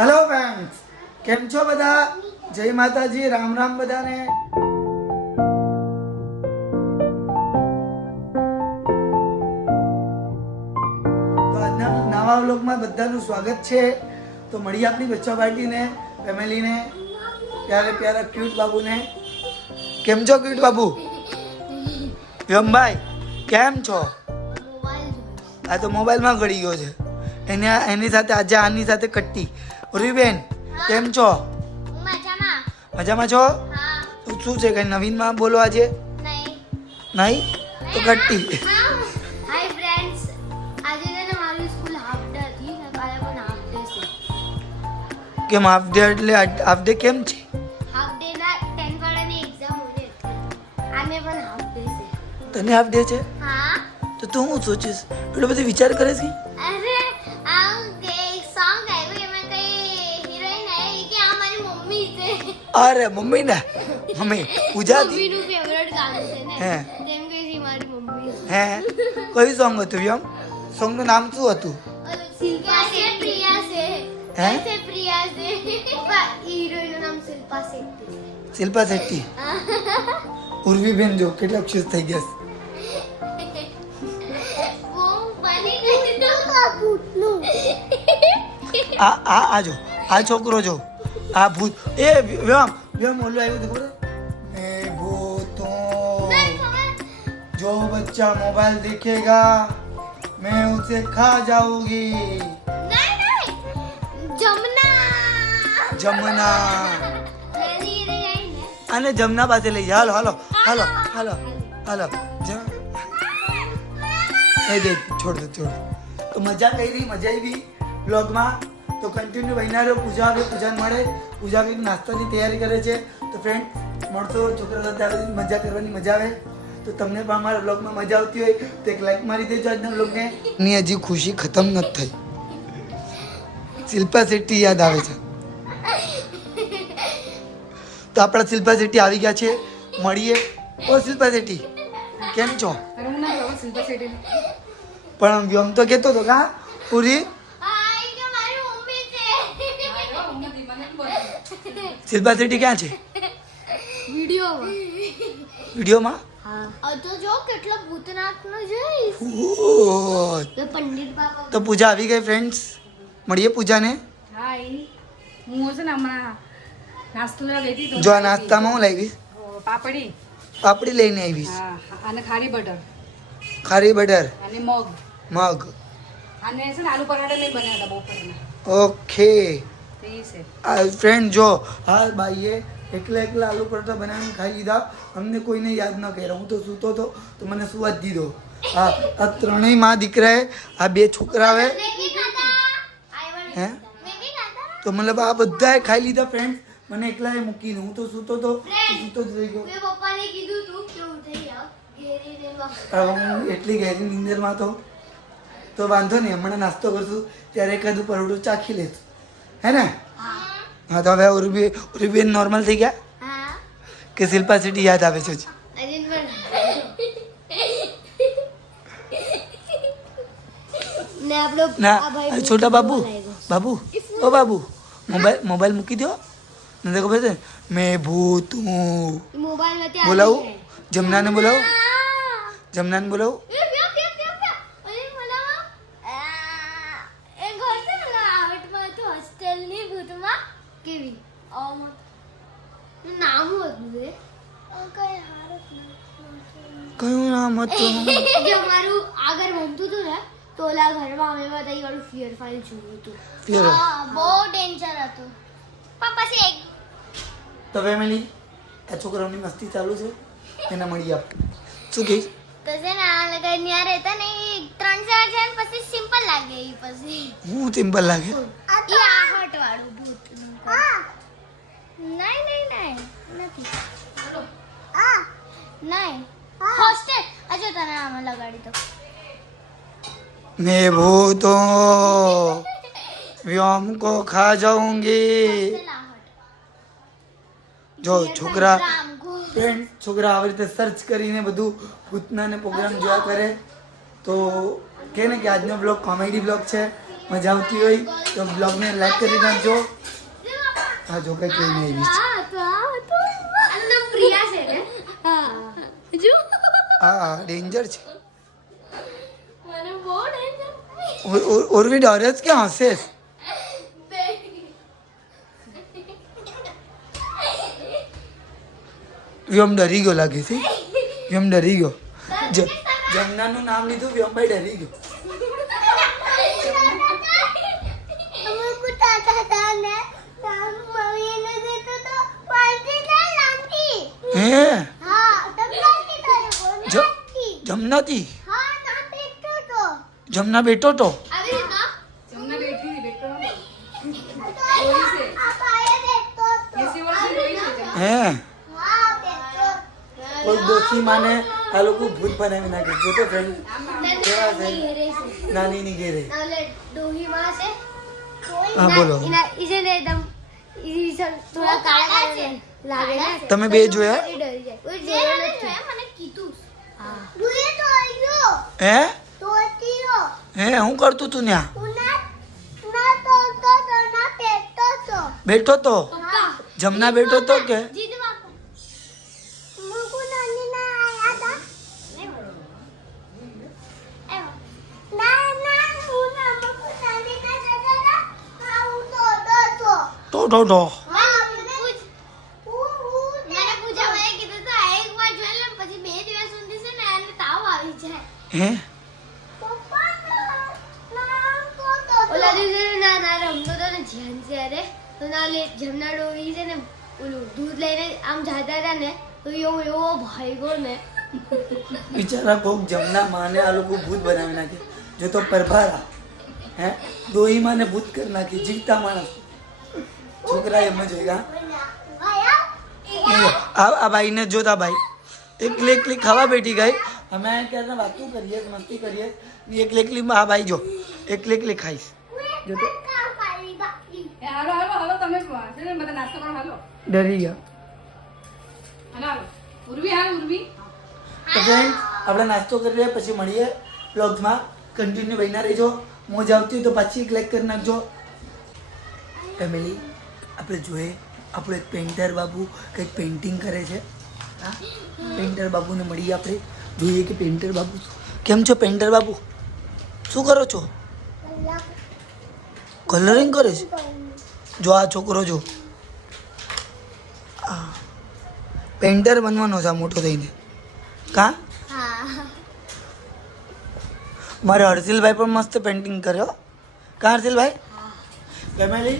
Hello friends, કેમ છો બધા? જય માતાજી, રામ રામ બધાને. તો આજના નવા વ્લોગમાં બધાનું સ્વાગત છે. તો મળીએ આપણી બચ્ચા પાર્ટીને, ફેમિલીને, પ્યારે પ્યારા ક્યુટ બાબુને. કેમ છો ક્યુટ બાબુ? વ્યમભાઈ કેમ છો? આ તો મોબાઈલમાં ગળી ગયો છે. એની સાથે આજે આની સાથે કટ્ટી. ઉર્વીબેન કેમ છો? મજામાં છો? શું છે કઈ નવીનમાં બોલો આજે? નહીં તો કટ્ટી. હાય ફ્રેન્ડ્સ, આજે છે મારી સ્કૂલ હાફ ડે હતી ને કાલે પણ હાફ ડે છે. કેમ હાફ ડે? એટલે હાફ ડે કેમ છે? હાફ ડે ના 10 વાળાની એક્ઝામ હોય આને પણ હાફ ડે છે. તને હાફ ડે છે? હા. તો તું હું સોચીશ? એટલો બધો વિચાર કરે છે? અરે આ કે સોંગ આવ્યું એમાં કઈ હિરોઈન આવી કે આ મારી મમ્મી છે. અરે મમ્મી ને મમ્મી પૂજા દી. મમ્મીનું ફેવરેટ ગાણું છે ને. હે. જેમ કે છે મારી મમ્મી. હે કયું સોંગ હતું યમ? સોંગનું નામ શું હતું? શિલ્પા છે પ્રિયા છે. હે? છે પ્રિયા છે. પપ્પા હિરોઈનનું નામ શિલ્પા શેટ્ટી છે. શિલ્પા શેટ્ટી. ઉર્વીબેન જો કેટલા ખુશ થઈ ગયા છે. वो बनी गई तो काबूतलू આ જો આ છોકરો જો આ ભૂત એ વ્યમ વ્યમ ઓલું આવ્યું ખબર એ ભૂતો जो बच्चा मोबाइल देखेगा मैं उसे खा जाऊंगी. नहीं जमुना जमुना मेरी रे आई ने અને જમના પાસે લઈ જા. હાલો હાલો હાલો હાલો હાલો એ દેખ છોડ દો છોડ દો. તો મજા કરી, મજા આવી બ્લોગમાં. તો કન્ટિન્યુ બન્યા રહ્યો. પૂજા આવે, પૂજાને મળે. પૂજા કંઈક નાસ્તાની તૈયારી કરે છે. તો ફ્રેન્ડ મળતો છોકરા સાથે આવી મજા કરવાની મજા આવે. તો તમને પણ અમારા બ્લોગમાં મજા આવતી હોય તો એક લાઈક મારી દેજો આજના બ્લોગને. ની હજી ખુશી ખતમ નથી થઈ. શિલ્પા શેટ્ટી યાદ આવે છે. તો આપણા શિલ્પા શેટ્ટી આવી ગયા છે. મળીએ. ઓ શિલ્પા શેટ્ટી કેમ છો? પણ વ્યમ તો કહેતો હતો કા પૂરી आई के मारी मम्मी से શિલ્પા શેટ્ટી ક્યાં છે वीडियो વિડીયોમાં? हाँ और तो जो કેટલા ભૂતનાથ નો જોઈશ ઓહ, તો પંડિત બાબા તો પૂજા આવી ગઈ ફ્રેન્ડ્સ. મળીએ પૂજાને. હાય હું છે ને હમણાં નાસ્તો લેવા ગઈ હતી તો જો આ નાસ્તામાં હું લાવીશ પાપડી પાપડી લઈને આવીશ, હા અને ખારી બટર ખારી બટર, અને મગ મગ. અને છે ને આલુ પરાઠા નહીં બન્યા હતા બપોરના ઓકે તો એ છે ફ્રેન્ડ જો હા બાઈએ એકલા એકલા આલુ પરોઠા બનાવીને ખાઈ લીધા. અમને કોઈને યાદ ન કર્યા. હું તો સૂતો હતો તો મને સુવા જ દીધો. હા આ ત્રણેય માં દીકરાએ આ બે છોકરાએ મેં भी खाता आई वन હે मैं भी खाता તો મતલબ આ બધાએ ખાઈ લીધા ફ્રેન્ડ. મને એકલાએ મૂકીને હું તો સૂતો હતો તો સૂતો જ રહી ગયો. મેં પપ્પાને કીધું તું કે ઉઠી જાવ ઘેરી દેવા હવે હું એટલી ગહેરી નીંદરમાં તો વાંધો નહીં. હમણાં નાસ્તો કરશું ત્યારે એકાદું પરોઠું ચાખી લેશું, હે ને? હા તો હવે ઉર્વીબેન નોર્મલ થઈ ગયા હા કે શિલ્પા શેટ્ટી યાદ આવે છે હજી? અજિન પણ ને આપણો ના આ ભાઈ આ છોટા બાબુ બાબુ ઓ બાબુ મોબાઈલ મૂકી દો. નથી ખબર છે મેં ભૂત હું. મોબાઈલ નથી બોલાવું જમનાને બોલાવું જમનાને બોલાવું. કેવી નામ હતું એ કઈ હારત કયું નામ હતું? જે મારું આગળ બનતું હતું ને તો ઓલા ઘરમાં અમે બધા ઈ વાળું ફિયર ફાઇલ જોયું હતું. ફિયર. બહુ ડેન્જર હતું. પણ પછી એક તો ફેમિલી આ છોકરાઓની મસ્તી ચાલુ છે એને મળી આપ. શું કહીશ? તો છે ને આ લગન ન્યા રહેતા ને ઈ 3-4 જણ પછી સિમ્પલ લાગે ઈ પછી હું સિમ્પલ લાગે. ઈ આહટ વાળું ભૂત નહીં નથી નહીં હોસ્ટેલ અજો તને આમાં લગાડી દો मैं भूतों व्योम को खा जाऊंगी. હોસ્ટેલ આહટ જો છોકરા રામ ગો ફ્રેન્ડ છોકરા આવી રીતે સર્ચ કરીને બધું ભૂતના ને પ્રોગ્રામ જોયા કરે તો કે ને કે આજનો બ્લોગ કોમેડી બ્લોગ છે. મજા આવતી હોય તો બ્લોગને લાઈક કરી નાખજો. હા જો કંઈ કોઈ નહીં પ્રિયા છે ને જો હા ડેન્જર છે. મને બહુ ડેન્જર ઉર્વી ડરે જ ક્યાં હશે? વ્યોમ ડરી ગયો લાગે છે. વ્યોમ ડરી ગયો. જમનાનું નામ લીધું વ્યોમભાઈ ડરી ગયો. હે જમનાથી જમના બેઠો તો આવી રીતના જમના બેઠી બેઠો ઓરી છે 80 વર્ષની જોઈ છે જમના. હે કોઈ દોસ્તી માને આ લોકો ભૂત બનાવી નાખે. જો તો ફ્રેન્ડ કેવા છે નાનીની ઘેરે. હા બોલો. થોડા કાળા છે લાગે ને તમે બે જોયા? એ ડરી જાય કોઈ જોયા મને કીધું હા હે હે હું કરતું તું ત્યાં બેઠો તો જમના બેઠો તો કે જીત બાપા તો મને પૂજાભાઈએ કીધું તો એકવાર જોઈ લે પછી 2 દિવસ સુધી છે ને એને તાવ આવી જાય હે ઓલા દિવસે ના રમતો તો ને જ્યાન ત્યારે તો ના લે જમના ડોહી છે ને ઓલું દૂધ લઈને આમ જતા હતા ને તો એવો ભાગ્યો ને બિચારા કોક જમના માને આ લોકો ભૂત બનાવી નાખે. જો તો પરભારા હે દોહી માને ભૂત કરી નાખી. જીવતા માણસ છોકરા એમ જ હોય. આ ભાઈને જોતા ભાઈ એકલી એકલી ખાવા બેઠી ગઈ. અમે ક્યારે વાતું કરીએ મસ્તી કરીએ એકલી એકલીમાં આ ભાઈ જો એકલી એકલી ખાઈશ. જો તો એ હાલો હાલો હાલો તમે છે ને બધા નાસ્તો કરો હાલો ડરી ગયા. હાલો હાલો ઉર્વી હાલ ઉર્વી તો ફ્રેન્ડ આપણે નાસ્તો કરી લઈએ પછી મળીએ બ્લોગમાં. કન્ટિન્યુ બન્યા રહેજો. મોજ આવતી હોય તો પાછી એક લાઈક કરી નાખજો. ફેમિલી આપણે જોઈએ આપણો એક પેઇન્ટર બાબુ કંઈક પેઇન્ટિંગ કરે છે. હા પેઇન્ટર બાબુને મળીએ આપણે જોઈએ કે પેઇન્ટર બાબુ કેમ છો? પેઇન્ટર બાબુ શું કરો છો? કલરિંગ કરે છે. જો આ છોકરો જો પેઇન્ટર બનવાનો છે આ મોટો થઈને. કા હા મારે હર્ષિલભાઈ પણ મસ્ત પેઇન્ટિંગ કર્યો. કા હર્ષિલભાઈ? ફેમિલી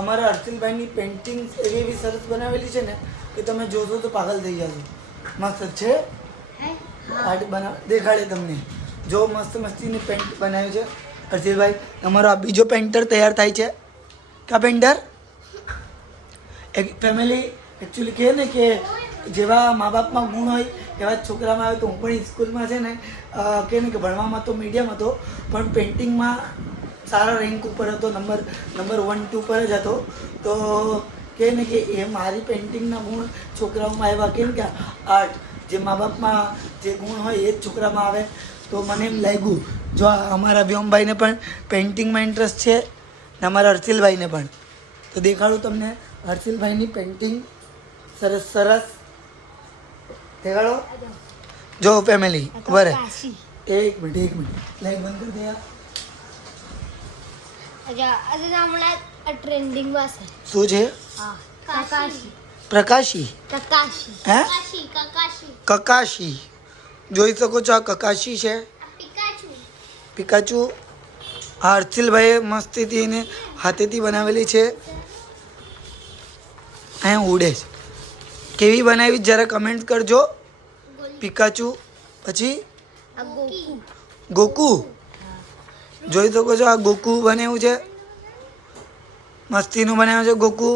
અમારા હર્ષિલભાઈની પેઇન્ટિંગ એવી એવી સરસ બનાવેલી છે ને કે તમે જોશો તો પાગલ થઈ જશો. મસ્ત છે. આર્ટ બનાવ દેખાડે તમને. જો મસ્ત મસ્તીની પેન્ટ બનાવ્યું છે હર્ષિલભાઈ. તમારો આ બીજો પેઇન્ટર તૈયાર થાય છે. કા પેઇન્ટર? એક ફેમિલી એકચ્યુઅલી કહે ને કે જેવા મા બાપમાં ગુણ હોય એવા જ છોકરામાં આવે. તો હું પણ સ્કૂલમાં છે ને કહે ને કે ભણવામાં તો મીડિયમ હતો પણ પેઇન્ટિંગમાં સારા રેન્ક ઉપર હતો. નંબર 1 2 પર જ હતો. તો કહે ને કે એ મારી પેઇન્ટિંગના ગુણ છોકરાઓમાં આવ્યા. કેમ કે આર્ટ જે મા બાપમાં જે ગુણ હોય એ જ છોકરામાં આવે. તો મને એમ લાગ્યું જો અમારા વ્યોમભાઈને પણ પેઇન્ટિંગમાં ઇન્ટરેસ્ટ છે ને અમારા હર્ષિલભાઈને પણ. તો દેખાડું તમને હર્ષિલભાઈની પેઇન્ટિંગ સરસ સરસ દેખાડો. જો ફેમિલી બરે એક મિનિટ લાઈક બંધ કરી દે. આજે હમણાં ટ્રેન્ડિંગમાં છે શું છે? હા કાકાશી પ્રકાશી કકાશી હે કકાશી કકાશી જોઈ શકો છો. આ કકાશી છે. પિકાચુ પિકાચુ આ હર્ષિલભાઈએ મસ્તીથી એને હાથેથી બનાવેલી છે. અહીંયા ઉડે છે. કેવી બનાવી જરા કમેન્ટ કરજો. પિકાચુ પછી આ ગોકુ ગોકુ જોઈ શકો છો. આ ગોકુ બનાવ્યું છે. મસ્તીનું બનાવ્યું છે ગોકુ.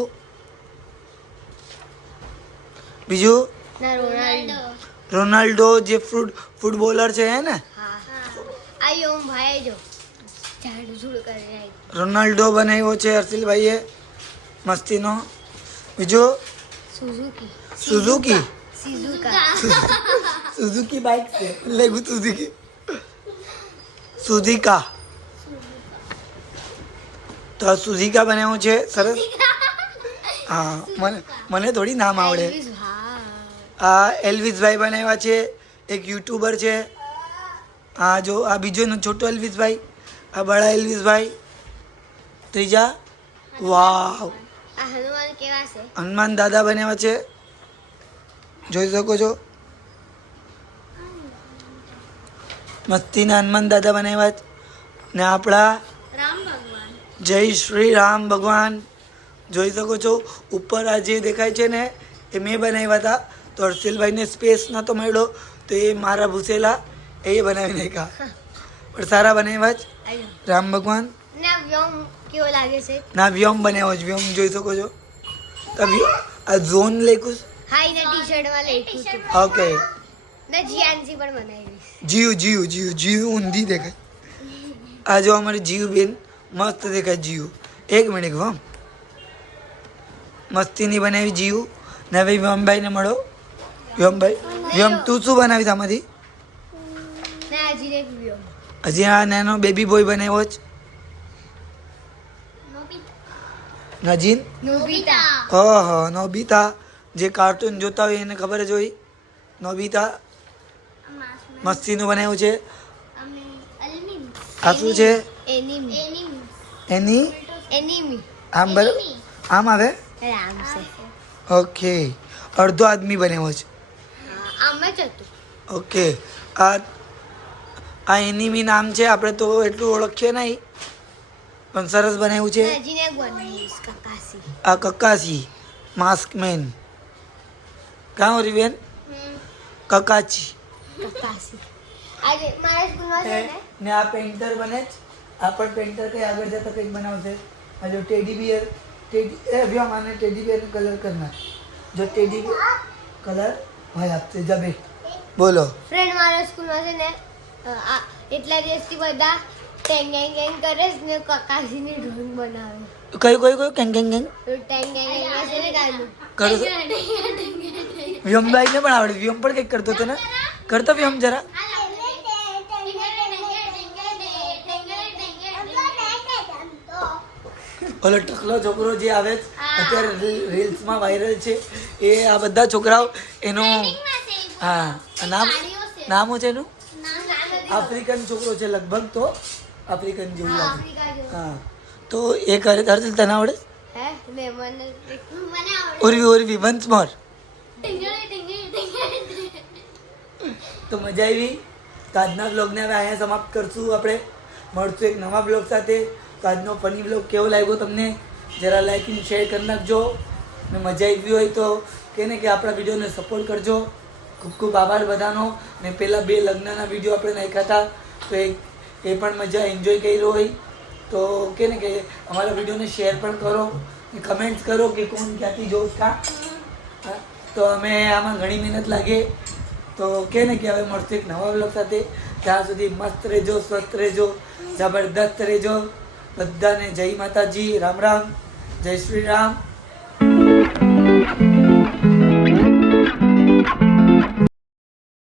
બીજું ના રોનાલ્ડો રોનાલ્ડો જે ફૂટબોલર છે હે ને હા આ યોમ ભાઈ જો ઝાડ ઝૂડ કરી રોનાલ્ડો બનાવ્યો છે હર્ષિલભાઈએ મસ્તીનો. બીજું સુઝુકી સુઝુકી સિઝુકા સુઝુકી બાઇક છે લેવું સુઝુકી સુઝિકા તો આ સુઝિકા બનાવ્યું છે સરસ. હા મને થોડી નામ આવડે. એલ્વિસ, હા. આ એલ્વિસભાઈ બનાવ્યા છે, એક યુટ્યુબર છે. આ જો આ બીજો છોટો એલ્વિસભાઈ, આ બડા એલ્વિસભાઈ, ત્રીજા. વાવ, આ હનુમાન કેવા છે? હનુમાન દાદા બનાવ્યા છે, જોઈ શકો છો. મસ્તીના હનુમાન દાદા બનાવ્યા છે. ને આપણા રામ ભગવાન. જય શ્રી રામ ભગવાન જોઈ શકો છો. ઉપર આ જે દેખાય છે ને એ મેં બનાવ્યા હતા. તો હર્ષિલભાઈને સ્પેસ નહોતો મળ્યો તો એ મારા ભૂસેલા એ બનાવી નાખ્યા. પણ સારા બનાવ્યા જ રામ ભગવાન. ના વ્યોમ કેવો લાગે છે? ના વ્યોમ બનાવ્યો છે, વ્યોમ જોઈ શકો છો. તો આ ઝોન લેખું હા, એના ટી-શર્ટમાં લખ્યું હતું. ઓકે. ને જીયાનસી પણ બનાવી. જીવ જીવ જીવ જીવ ઊંધી દેખાય. આ જો અમારી જીવ બેન મસ્ત દેખાય. જીવ એક મિનિટ વ્યોમ મસ્તીની બનાવી જીવ. ને હવે વ્યોમભાઈને મળો. વ્યોમભાઈ, વ્યોમ તું શું બનાવી આમાંથી? ના હજી એક વ્યોમ. હજી આ નાનો બેબી બોય બનાવ્યો છે. નજીન નોબિતા. ઓહો નોબિતા, જે કાર્ટૂન જોતા હોય એને ખબર જ હોય. નોબિતા મસ્તીનું બનાવ્યું છે. આ શું છે? એનિમી. એની એનિમી. આમ બર આમ આવે. રામ છે. ઓકે, અડધો આદમી બનાવ્યો છે. આમ જ હતું. ઓકે, આ એનિમી નામ છે. આપણે તો એટલું ઓળખીએ નહીં પણ સરસ બનાવ્યું છે. હજી ને એક બનાવીશ, કકાસી. આ કકાસી માસ્ક મેન. કાં ઓરી બેન? કકાચી. કકાસી. આજે મારા સ્કૂલમાં છે ને ને આ પેન્ટર બને જ. આ પણ પેન્ટર કઈ આગળ જતા કંઈક બનાવશે. આ જો ટેડી બિયર, વ્યોમ આને ટેડી બિયર કલર કરના. જો ટેડી બિયર કલર ભાઈ આપશે જબે. બોલો. ફ્રેન્ડ મારા સ્કૂલમાં છે ને આ એટલા દિવસથી બધા ટેંગ ગેંગ ગેંગ કરે છે ને કકાસીની ડ્રોઈંગ બનાવે. કયું કયું કયું કેંગ કેંગ કેંગ તો ટેંગ ગેંગ ગેંગ છે ને ગાનું. કરો છો? વ્યોમભાઈને પણ આવડે. વ્યોમ પણ કંઈક કરતો હતો ને. કરતો વ્યોમ જરા. ઓલો ટકલો છોકરો જે આવે છે અત્યારે રીલ્સમાં વાયરલ છે એ આ બધા છોકરાઓ એનો હા નામ શું છે એનું? આફ્રિકન છોકરો છે લગભગ. તો આફ્રિકન જેવું લાગે. હા તો એ કરે તારે તને આવડે? હે મે મને આવડે. ઓરવી ઓરવી વન્સ મોર. તો મજા આવી. તો આજના બ્લોગને હવે અહીંયા સમાપ્ત કરશું. આપણે મળશું એક નવા બ્લોગ સાથે. તો આજનો ફની બ્લોગ કેવો લાગ્યો તમને જરા લાઈક અને શેર કરી નાખજો. ને મજા આવી હોય તો કે ને કે આપણા વિડીયોને સપોર્ટ કરજો. ખૂબ ખૂબ આભાર બધાનો. ને પહેલાં 2 લગ્નના વિડીયો આપણે નાખ્યા હતા તો એ પણ મજા એન્જોય કર્યો હોય તો કે ને કે અમારા વિડીયોને શેર પણ કરો ને કમેન્ટ કરો કે કોણ ક્યાંથી જોઉં કાં. તો અમે આમાં ઘણી મહેનત લાગે. તો કે ને કે હવે મળશું એક નવા બ્લોગ સાથે. ત્યાં સુધી મસ્ત રહેજો, સ્વસ્થ રહેજો, જબરદસ્ત રહેજો. બધાને જય માતાજી, રામ રામ, જય શ્રી રામ.